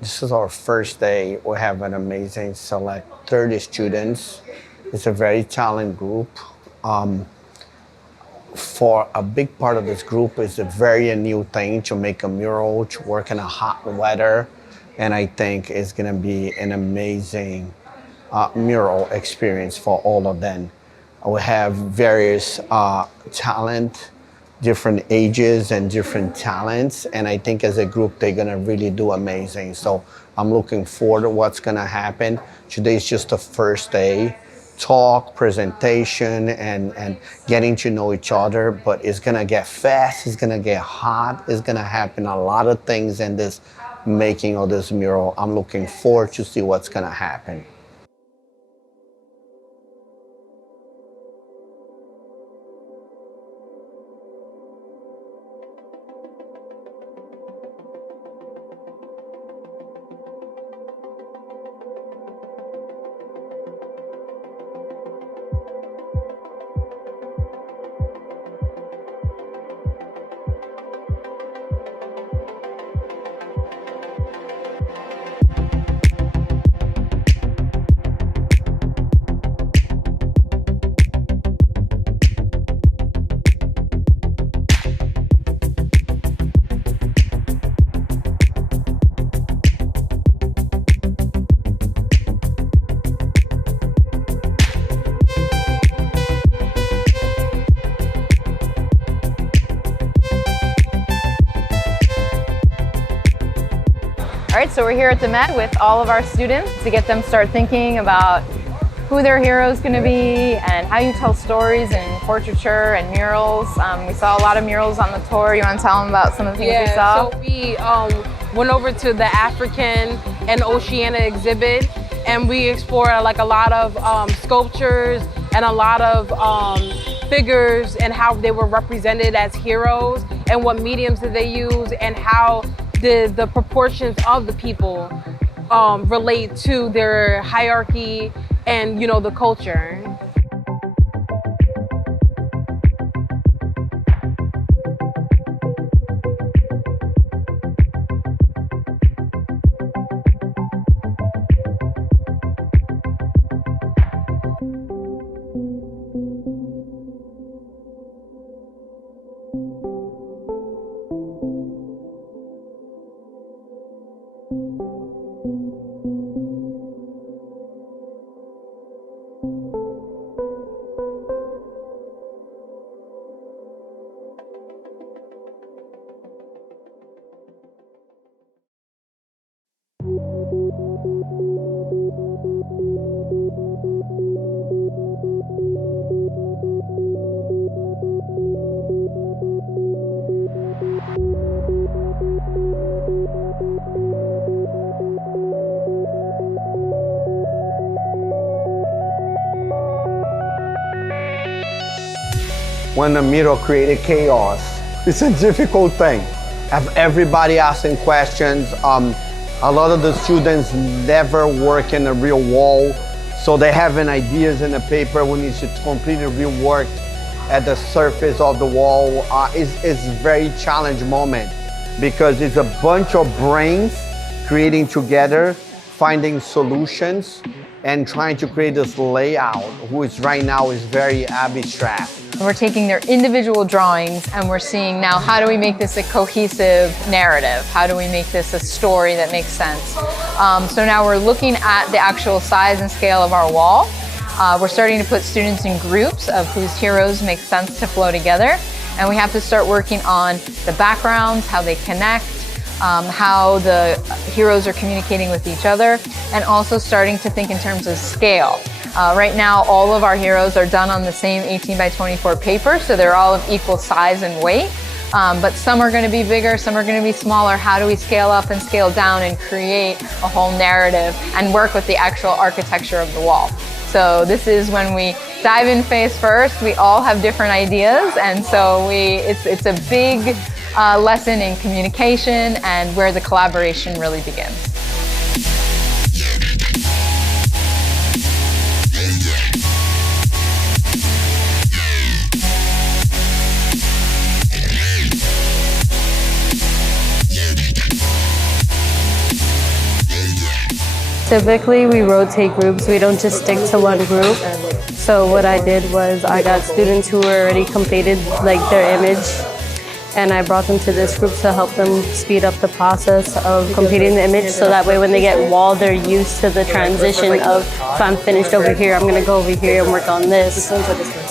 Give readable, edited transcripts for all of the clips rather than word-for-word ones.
This is our first day. We have an amazing select 30 students. It's a very talented group. For a big part of this group is a very new thing to make a mural, to work in a hot weather. And I think it's gonna be an amazing mural experience for all of them. We have various talent, different ages and different talents. And I think as a group, they're gonna really do amazing. So I'm looking forward to what's gonna happen. Today is just the first day. Talk, presentation, and getting to know each other, but it's gonna get fast, it's gonna get hot, it's gonna happen a lot of things in this making of this mural. I'm looking forward to see what's gonna happen. All right, so we're here at the Met with all of our students to get them start thinking about who their hero is going to be and how you tell stories in portraiture and murals. We saw a lot of murals on the tour. You want to tell them about some of the things we saw? So we went over to the African and Oceania exhibit, and we explored like a lot of sculptures and a lot of figures and how they were represented as heroes and what mediums did they use and how did the proportions of the people relate to their hierarchy and, you know, the culture. When the mural created chaos, it's a difficult thing. Have everybody asking questions. A lot of the students never work in a real wall, so they having ideas in the paper. We need to completely rework at the surface of the wall. It's a very challenging moment because it's a bunch of brains creating together, finding solutions, and trying to create this layout, which right now is very abstract. We're taking their individual drawings and we're seeing now how do we make this a cohesive narrative? How do we make this a story that makes sense? So now we're looking at the actual size and scale of our wall. We're starting to put students in groups of whose heroes make sense to flow together. And we have to start working on the backgrounds, how they connect, how the heroes are communicating with each other, and also starting to think in terms of scale. Right now, all of our heroes are done on the same 18 by 24 paper, so they're all of equal size and weight. But some are going to be bigger, some are going to be smaller. How do we scale up and scale down and create a whole narrative and work with the actual architecture of the wall? So this is when we dive in face first. We all have different ideas, and so it's a big lesson in communication and where the collaboration really begins. Typically, we rotate groups. We don't just stick to one group. So what I did was I got students who already completed like their image, and I brought them to this group to help them speed up the process of completing the image, so that way when they get wall, they're used to the transition of, if I'm finished over here, I'm gonna go over here and work on this.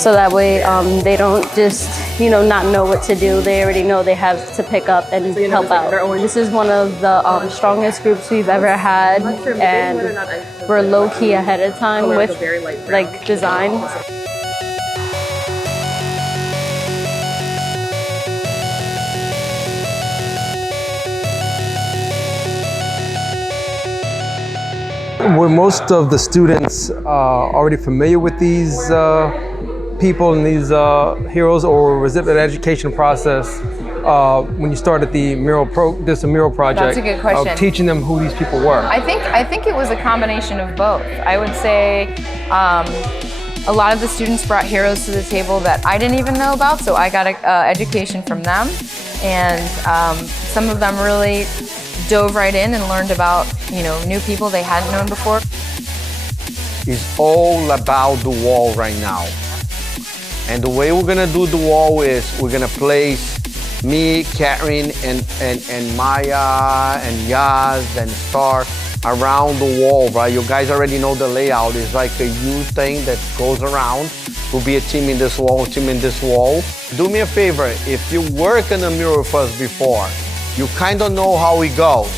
So that way they don't just, not know what to do. They already know they have to pick up and help out. This is one of the strongest groups we've ever had, and we're low-key ahead of time with like design. Were most of the students already familiar with these people and these heroes, or was it an education process when you started the mural project? That's a good question. Of teaching them who these people were? I think it was a combination of both. I would say a lot of the students brought heroes to the table that I didn't even know about, so I got education from them, and some of them really dove right in and learned about new people they hadn't known before. It's all about the wall right now. And the way we're gonna do the wall is we're gonna place me, Karen, and Maya, and Yaz, and Star around the wall, right? You guys already know the layout. It's like a U thing that goes around. Will be a team in this wall, a team in this wall. Do me a favor, if you work on a mural with us before, you kind of know how it goes.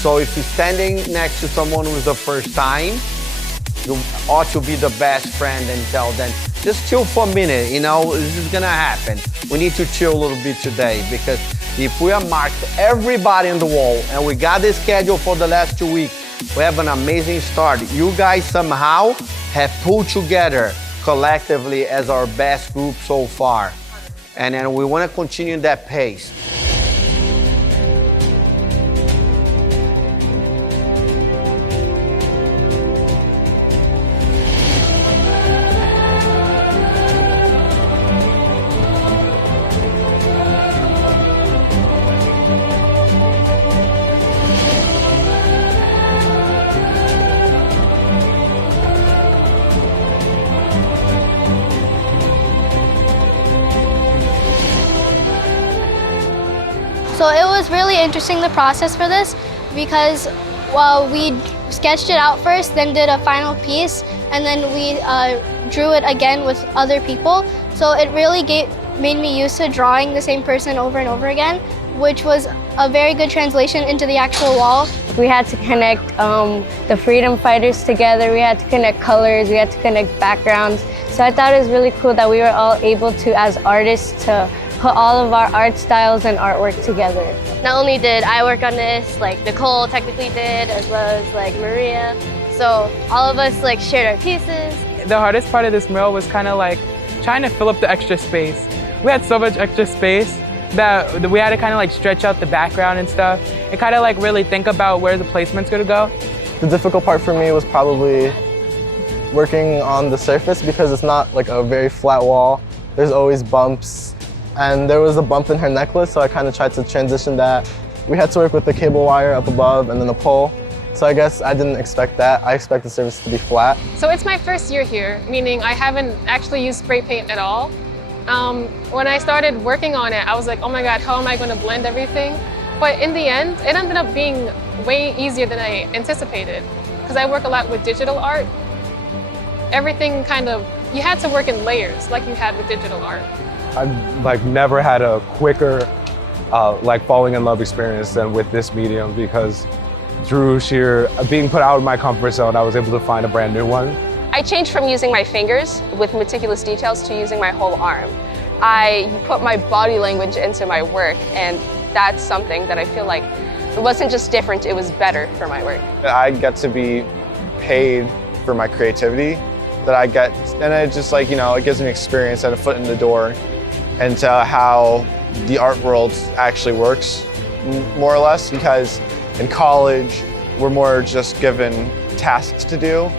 So if you're standing next to someone who's the first time, you ought to be the best friend and tell them, just chill for a minute, this is gonna happen. We need to chill a little bit today, because if we have marked everybody on the wall and we got this schedule for the last 2 weeks, we have an amazing start. You guys somehow have pulled together collectively as our best group so far. And then we wanna continue that pace. So it was really interesting, the process for this, because we sketched it out first, then did a final piece, and then we drew it again with other people. So it really made me used to drawing the same person over and over again, which was a very good translation into the actual wall. We had to connect the freedom fighters together. We had to connect colors. We had to connect backgrounds. So I thought it was really cool that we were all able to, as artists, to put all of our art styles and artwork together. Not only did I work on this, like Nicole technically did, as well as like Maria. So all of us like shared our pieces. The hardest part of this mural was kind of like trying to fill up the extra space. We had so much extra space that we had to kind of like stretch out the background and stuff, and kind of like really think about where the placement's gonna go. The difficult part for me was probably working on the surface, because it's not like a very flat wall. There's always bumps. And there was a bump in her necklace, so I kind of tried to transition that. We had to work with the cable wire up above and then the pole. So I guess I didn't expect that. I expect the surface to be flat. So it's my first year here, meaning I haven't actually used spray paint at all. When I started working on it, I was like, oh my God, how am I going to blend everything? But in the end, it ended up being way easier than I anticipated, because I work a lot with digital art. Everything you had to work in layers like you had with digital art. I've never had a quicker falling in love experience than with this medium, because through sheer being put out of my comfort zone, I was able to find a brand new one. I changed from using my fingers with meticulous details to using my whole arm. I put my body language into my work, and that's something that I feel like it wasn't just different, it was better for my work. I get to be paid for my creativity that I get, and it just it gives me experience and a foot in the door into how the art world actually works, more or less, because in college, we're more just given tasks to do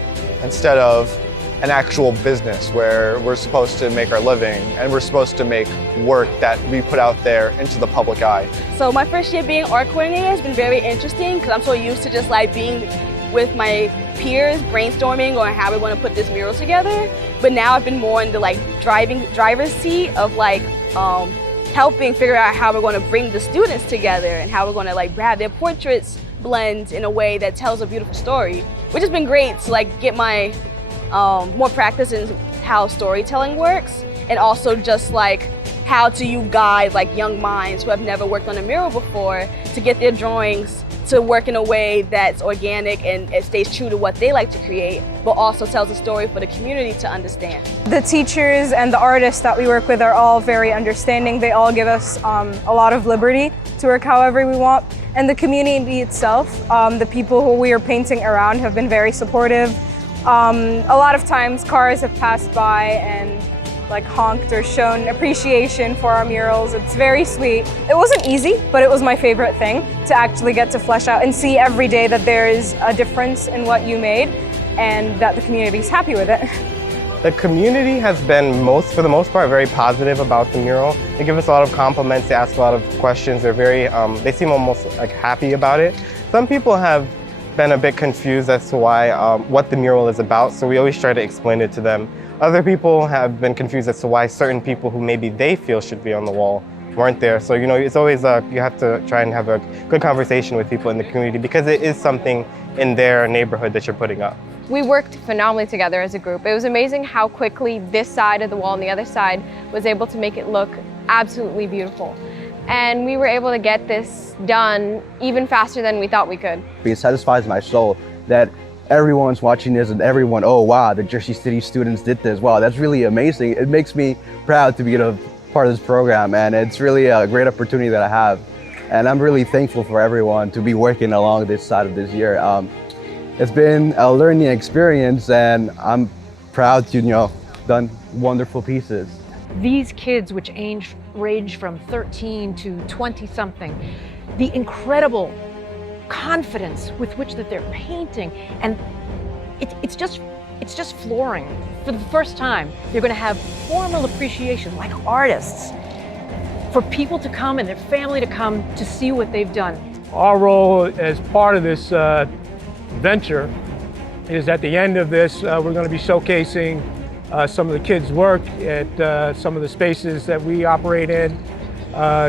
instead of an actual business where we're supposed to make our living and we're supposed to make work that we put out there into the public eye. So my first year being art coordinator has been very interesting, because I'm so used to just being with my peers brainstorming on how we want to put this mural together. But now I've been more in the like driver's seat of like helping figure out how we're going to bring the students together and how we're going to like have their portraits blend in a way that tells a beautiful story, which has been great to like get my more practice in how storytelling works, and also just like how do you guide like young minds who have never worked on a mural before to get their drawings to work in a way that's organic and it stays true to what they like to create, but also tells a story for the community to understand. The teachers and the artists that we work with are all very understanding. They all give us a lot of liberty to work however we want. And the community itself, the people who we are painting around have been very supportive. A lot of times cars have passed by and like honked or shown appreciation for our murals. It's very sweet. It wasn't easy, but it was my favorite thing to actually get to flesh out and see every day that there is a difference in what you made and that the community is happy with it. The community has been, for the most part, very positive about the mural. They give us a lot of compliments, they ask a lot of questions. They're very, they seem almost like happy about it. Some people have been a bit confused as to why, what the mural is about, so we always try to explain it to them. Other people have been confused as to why certain people who maybe they feel should be on the wall weren't there. So, you know, it's always, you have to try and have a good conversation with people in the community because it is something in their neighborhood that you're putting up. We worked phenomenally together as a group. It was amazing how quickly this side of the wall and the other side was able to make it look absolutely beautiful. And we were able to get this done even faster than we thought we could. It satisfies my soul that everyone's watching this and everyone, oh wow, the Jersey City students did this. Wow, that's really amazing. It makes me proud to be a part of this program, and it's really a great opportunity that I have. And I'm really thankful for everyone to be working along this side of this year. It's been a learning experience, and I'm proud to, done wonderful pieces. These kids, which range from 13 to 20 something, the incredible confidence with which that they're painting, and it's just flooring. For the first time, you're going to have formal appreciation like artists for people to come and their family to come to see what they've done. Our role as part of this venture is at the end of this, we're going to be showcasing some of the kids' work at some of the spaces that we operate in,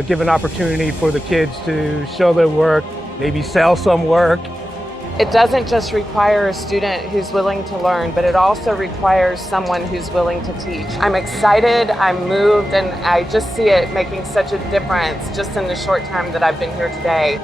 give an opportunity for the kids to show their work, maybe sell some work. It doesn't just require a student who's willing to learn, but it also requires someone who's willing to teach. I'm excited, I'm moved, and I just see it making such a difference just in the short time that I've been here today.